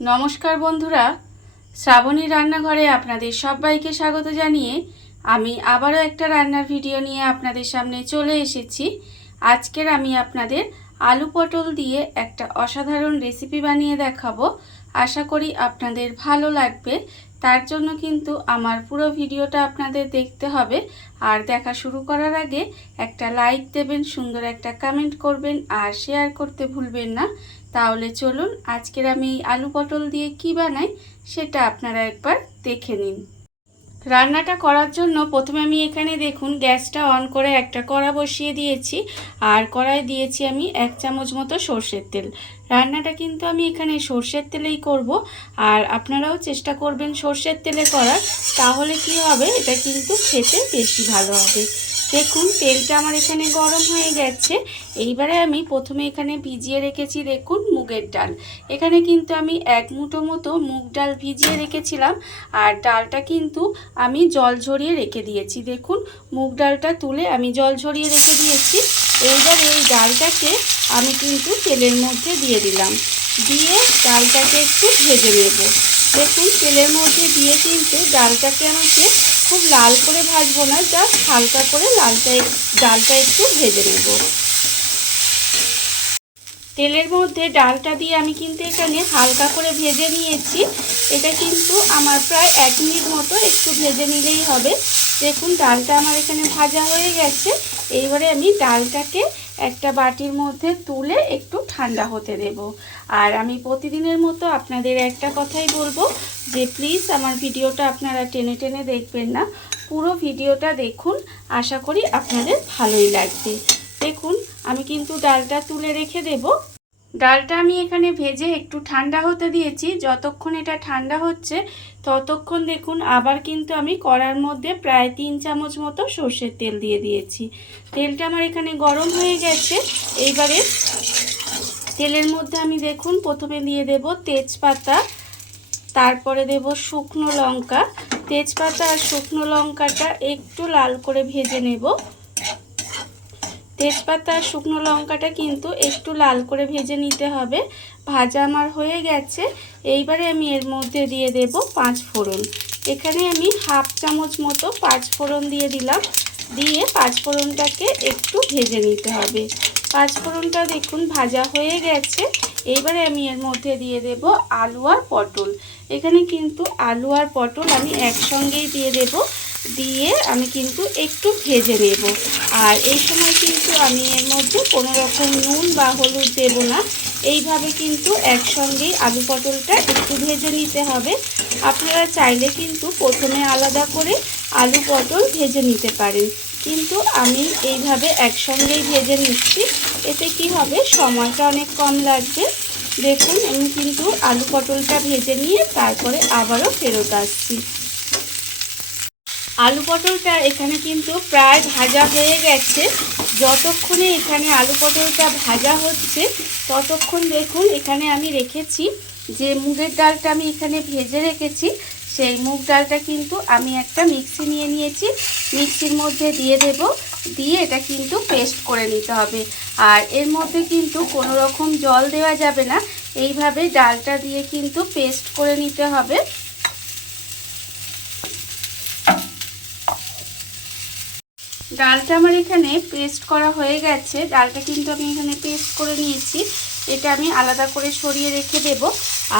नमस्कार बंधुरा श्रावणी रान्नाघरे आपनादेर सबाइके स्वागत जानिए आमी आबारो एकटा रान्नार भिडियो निये आपनादेर सामने चले एसेछि। आजकेर आमी आपनादेर आलू पटल दिए एकटा असाधारण रेसिपि बानिये देखाबो। आशा करी आपनादेर भालो लागबे। तार जोन्नो किन्तु आमार पुरो भिडियोटा आपनादेर देखते हबे और देखा शुरू करार आगे एकटा लाइक देबेन, सुंदर एकटा कमेंट करबेन और शेयर करते भूलबेन ना। ताहले चलुन आजकेर आमी आलू पटल दिए कि बानाई सेटा आपनारा एकबार देखे निन। रान्नाटा करार जोन्नो प्रथमे आमी एखाने देखुन ग्यासटा अन करे एकटा कड़ा बसिए दिएछि और कड़ाई दिएछि आमी 1 चामच मतो सर्षेर तेल। रान्नाटा किन्तु आमी एखाने सर्षेर तेलेई करब और आपनाराओ चेष्टा करबेन सर्षेर तेले करार, ताहले कि होबे एटा किन्तु खेते बेशी भालो होबे। देखुन तेलटा आमार एखाने गरम हये गेছে। এইবারে আমি প্রথমে এখানে ভিজিয়ে রেখেছি দেখুন মুগের ডাল। এখানে কিন্তু আমি 1 মুঠো মতো মুগ ডাল ভিজিয়ে রেখেছিলাম আর ডালটা কিন্তু আমি জল ঝরিয়ে রেখে দিয়েছি। দেখুন মুগ ডালটা তুলে আমি জল ঝরিয়ে রেখে দিয়েছি। এইবার এই ডালটাকে আমি কিন্তু তেলের মধ্যে দিয়ে দিলাম, দিয়ে ডালটাকে একটু ভেজে নেব। দেখুন তেলের মধ্যে দিয়ে কিন্তু ডালটাকে আমাকে খুব লাল করে ভাজবো না, জাস্ট হালকা করে ডালটা একটু ভেজে নেব। তেলের মধ্যে ডালটা দিয়ে আমি কিন্তু এখানে হালকা করে ভেজে নিয়েছি। এটা কিন্তু আমার প্রায় 1 মিনিট মতো একটু ভেজে নিলেই হবে। দেখুন ডালটা আমার এখানে ভাজা হয়ে গেছে। এইবারে আমি ডালটাকে একটা বাটির মধ্যে তুলে একটু ঠান্ডা হতে দেব। আর আমি প্রতিদিনের মতো আপনাদের একটা কথাই বলবো যে প্লিজ আমার ভিডিওটা আপনারা টেনে টেনে দেখবেন না, পুরো ভিডিওটা দেখুন, আশা করি আপনাদের ভালোই লাগবে। দেখুন আমি কিন্তু ডালটা তুলে রেখে দেব। ডালটা আমি এখানে ভেজে একটু ঠান্ডা হতে দিয়েছি। যতক্ষণ এটা ঠান্ডা হচ্ছে ততক্ষণ দেখুন আবার কিন্তু আমি কড়ার মধ্যে প্রায় 3 চামচ মতো সরষের তেল দিয়ে দিয়েছি। তেলটা আমার এখানে গরম হয়ে গেছে। এইবারে তেলের মধ্যে আমি দেখুন প্রথমে দিয়ে দেব তেজপাতা, তারপরে দেব শুকনো লঙ্কা। তেজপাতা আর শুকনো লঙ্কাটা একটু লাল করে ভেজে নেব। তেজপাতা আর শুকনো লঙ্কাটা কিন্তু একটু লাল করে ভেজে নিতে হবে। ভাজা আমার হয়ে গেছে। এইবারে আমি এর মধ্যে দিয়ে দেব 5 ফোড়ন। এখানে আমি 1/2 চামচ মতো 5 ফোড়ন দিয়ে দিলাম, দিয়ে 5 ফোড়নটাকে একটু ভেজে নিতে হবে। 5 ফোড়নটা দেখুন ভাজা হয়ে গেছে। এইবারে আমি এর মধ্যে দিয়ে দেব আলু আর পটল। এখানে কিন্তু আলু আর পটল আমি একসঙ্গেই দিয়ে দেব, দিয়ে আমি কিন্তু একটু ভেজে নেব। আর এই সময় কিন্তু আমি এর মধ্যে কোনো রকম নুন বা হলুদ দেব না। এইভাবে কিন্তু একসঙ্গেই আলু পটলটা একটু ভেজে নিতে হবে। আপনারা চাইলে কিন্তু প্রথমে আলাদা করে আলু পটল ভেজে নিতে পারেন, কিন্তু আমি এইভাবে একসঙ্গেই ভেজে নিচ্ছি। এতে কি হবে, সময়টা অনেক কম লাগবে। দেখুন আমি কিন্তু আলু পটলটা ভেজে নিয়ে তারপরে আবারও ফেরত আসছি। আলু পটলটা এখানে কিন্তু প্রায় ভাজা হয়ে গেছে। যতক্ষণে এখানে আলু পটলটা ভাজা হচ্ছে ততক্ষণ দেখুন এখানে আমি রেখেছি যে মুগের ডালটা আমি এখানে ভেজে রেখেছি, সেই মুগ ডালটা কিন্তু আমি একটা মিক্সি নিয়ে নিয়েছি। মিক্সির মধ্যে দিয়ে দেব, দিয়ে এটা কিন্তু পেস্ট করে নিতে হবে। আর এর মধ্যে কিন্তু কোনো রকম জল দেওয়া যাবে না, এইভাবে ডালটা দিয়ে কিন্তু পেস্ট করে নিতে হবে। ডালটা আমার এখানে পেস্ট করা হয়ে গেছে। ডালটা কিন্তু আমি এখানে পেস্ট করে নিয়েছি। এটা আমি আলাদা করে সরিয়ে রেখে দেব।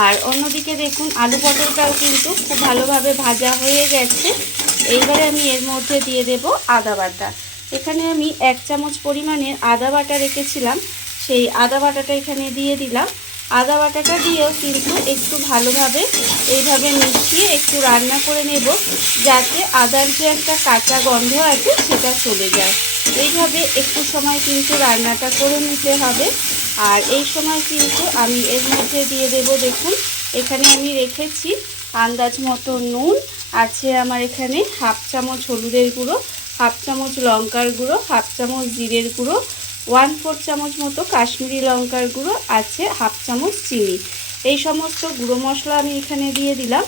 আর অন্যদিকে দেখুন আলু পটলটাও কিন্তু খুব ভালোভাবে ভাজা হয়ে গেছে। এইবারে আমি এর মধ্যে দিয়ে দেব আদা বাটা। এখানে আমি 1 চামচ পরিমাণের আদা বাটা রেখেছিলাম, সেই আদা বাটাটা এখানে দিয়ে দিলাম। আদা বাটাটা দিয়েও কিন্তু একটু ভালোভাবে এইভাবে মিশিয়ে একটু রান্না করে নেব, যাতে আদার যে একটা কাঁচা গন্ধ আছে সেটা চলে যায়। এইভাবে একটু সময় কিন্তু রান্নাটা করে নিতে হবে। আর এই সময় কিন্তু আমি এর মধ্যে দিয়ে দেব, দেখুন এখানে আমি রেখেছি আন্দাজ মতো নুন আছে আমার এখানে, 1/2 চামচ হলুদের গুঁড়ো, 1/2 চামচ লঙ্কার গুঁড়ো, 1/2 চামচ জিরের গুঁড়ো, 1/4 চামচ মতো কাশ্মীরি লঙ্কার গুঁড়ো আছে, 1/2 চামচ চিনি। এই সমস্ত গুঁড়ো মশলা আমি এখানে দিয়ে দিলাম।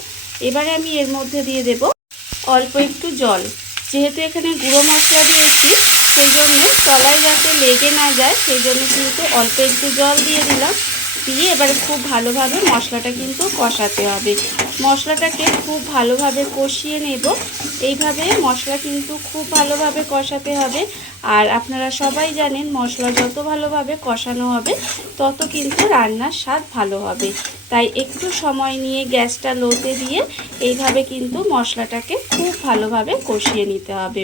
এবারে আমি এর মধ্যে দিয়ে দেব অল্প একটু জল। যেহেতু এখানে গুঁড়ো মশলা দিয়েছি সেই জন্য তলায় যাতে লেগে না যায় সেই জন্য কিন্তু অল্প একটু জল দিয়ে দিলাম। দিয়ে এবারে খুব ভালোভাবে মশলাটা কিন্তু কষাতে হবে। মশলাটাকে খুব ভালোভাবে কষিয়ে নেব। এইভাবে মশলা কিন্তু খুব ভালোভাবে কষাতে হবে। আর আপনারা সবাই জানেন মশলা যত ভালোভাবে কষানো হবে তত কিন্তু রান্নার স্বাদ ভালো হবে। তাই একটু সময় নিয়ে গ্যাসটা লোতে দিয়ে এইভাবে কিন্তু মশলাটাকে খুব ভালোভাবে কষিয়ে নিতে হবে।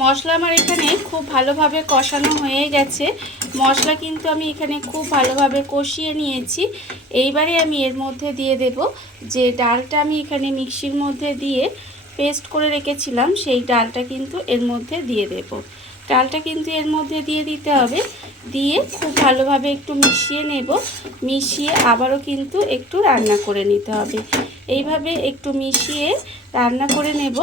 মশলা আমার এখানে খুব ভালোভাবে কষানো হয়ে গেছে। মশলা কিন্তু আমি এখানে খুব ভালোভাবে কষিয়ে নিয়েছি। এইবারে আমি এর মধ্যে দিয়ে দেব যে ডালটা আমি এখানে মিক্সির মধ্যে দিয়ে পেস্ট করে রেখেছিলাম, সেই ডালটা কিন্তু এর মধ্যে দিয়ে দেব। ডালটা কিন্তু এর মধ্যে দিয়ে দিতে হবে। দিয়ে খুব ভালোভাবে একটু মিশিয়ে নেব। মিশিয়ে আবারও কিন্তু একটু রান্না করে নিতে হবে। এইভাবে একটু মিশিয়ে রান্না করে নেব।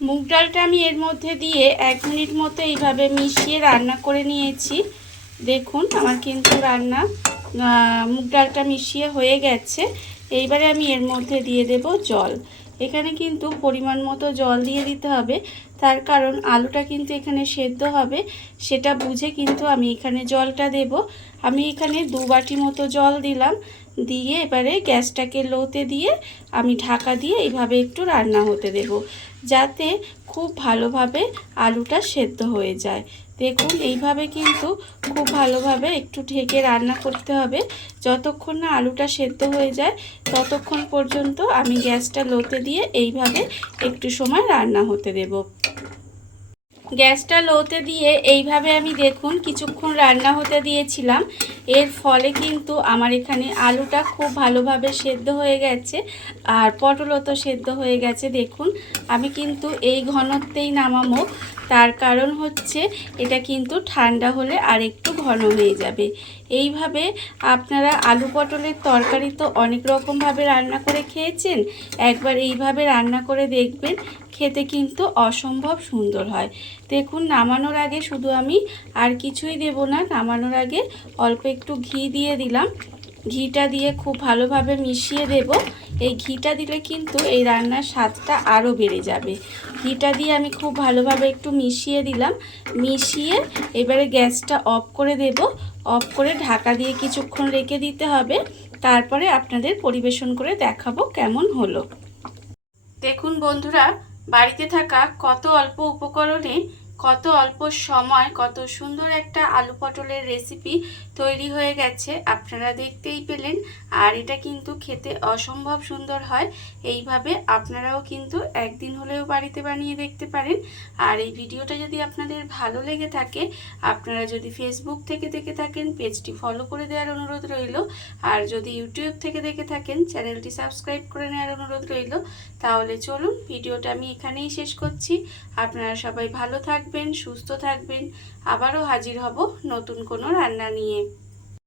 মুগ ডালটা আমি এর মধ্যে দিয়ে 1 মিনিট মতো এইভাবে মিশিয়ে রান্না করে নিয়েছি। দেখুন আমার কিন্তু রান্না মুগ ডালটা মিশিয়ে হয়ে গেছে। এইবারে আমি এর মধ্যে দিয়ে দেব জল। এখানে কিন্তু পরিমাণ মতো জল দিয়ে দিতে হবে, তার কারণ আলুটা কিন্তু এখানে সেদ্ধ হবে, সেটা বুঝে কিন্তু আমি এখানে জলটা দেব। আমি এখানে 2 বাটি মতো জল দিলাম। দিয়ে এবারে গ্যাসটাকে লোতে দিয়ে আমি ঢাকা দিয়ে এইভাবে একটু রান্না হতে দেব, যাতে খুব ভালোভাবে আলুটা সেদ্ধ হয়ে যায়। দেখুন এইভাবে কিন্তু খুব ভালোভাবে একটু ঢেকে রান্না করতে হবে। যতক্ষণ না আলুটা সেদ্ধ হয়ে যায় ততক্ষণ পর্যন্ত আমি গ্যাসটা লোতে দিয়ে এইভাবে একটু সময় রান্না হতে দেব। গ্যাসটা লোতে দিয়ে এইভাবে আমি দেখুন কিছুক্ষণ রান্না হতে দিয়েছিলাম। এর ফলে কিন্তু আমার এখানে আলুটা খুব ভালোভাবে সেদ্ধ হয়ে গেছে আর পটলও তো সেদ্ধ হয়ে গেছে। দেখুন আমি কিন্তু এই ঘনত্বেই নামাবো, তার কারণ হচ্ছে এটা কিন্তু ঠান্ডা হলে আর একটু ঘন হয়ে যাবে। এইভাবে আপনারা আলু পটলের তরকারি তো অনেক রকমভাবে রান্না করে খেয়েছেন, একবার এইভাবে রান্না করে দেখবেন, খেতে কিন্তু অসম্ভব সুন্দর হয়। দেখুন নামানোর আগে শুধু আমি আর কিছুই দেব না, নামানোর আগে অল্প একটু ঘি দিয়ে দিলাম। ঘিটা দিয়ে খুব ভালোভাবে মিশিয়ে দেব। এই ঘিটা দিলে কিন্তু এই রান্নার স্বাদটা আরও বেড়ে যাবে। ঘিটা দিয়ে আমি খুব ভালোভাবে একটু মিশিয়ে দিলাম। মিশিয়ে এবারে গ্যাসটা অফ করে দেব। অফ করে ঢাকা দিয়ে কিছুক্ষণ রেখে দিতে হবে। তারপরে আপনাদের পরিবেশন করে দেখাবো কেমন হলো। দেখুন বন্ধুরা, বাড়িতে থাকা কত অল্প উপকরণে কত অল্প সময় কত সুন্দর একটা আলু পটলের রেসিপি তৈরি হয়ে গেছে, আপনারা দেখতেই পেলেন। আর এটা কিন্তু খেতে অসম্ভব সুন্দর হয়। এইভাবে আপনারাও কিন্তু একদিন হলেও বাড়িতে বানিয়ে দেখতে পারেন। আর এই ভিডিওটা যদি আপনাদের ভালো লেগে থাকে, আপনারা যদি ফেসবুক থেকে দেখে থাকেন পেজটি ফলো করে দেওয়ার অনুরোধ রইল। আর যদি ইউটিউব থেকে দেখে থাকেন চ্যানেলটি সাবস্ক্রাইব করে নেওয়ার অনুরোধ রইল। তাহলে চলুন ভিডিওটা আমি এখানেই শেষ করছি। আপনারা সবাই ভালো থাকবেন, সুস্থ থাকবেন। আবারও হাজির হব নতুন কোনো রান্না নিয়ে।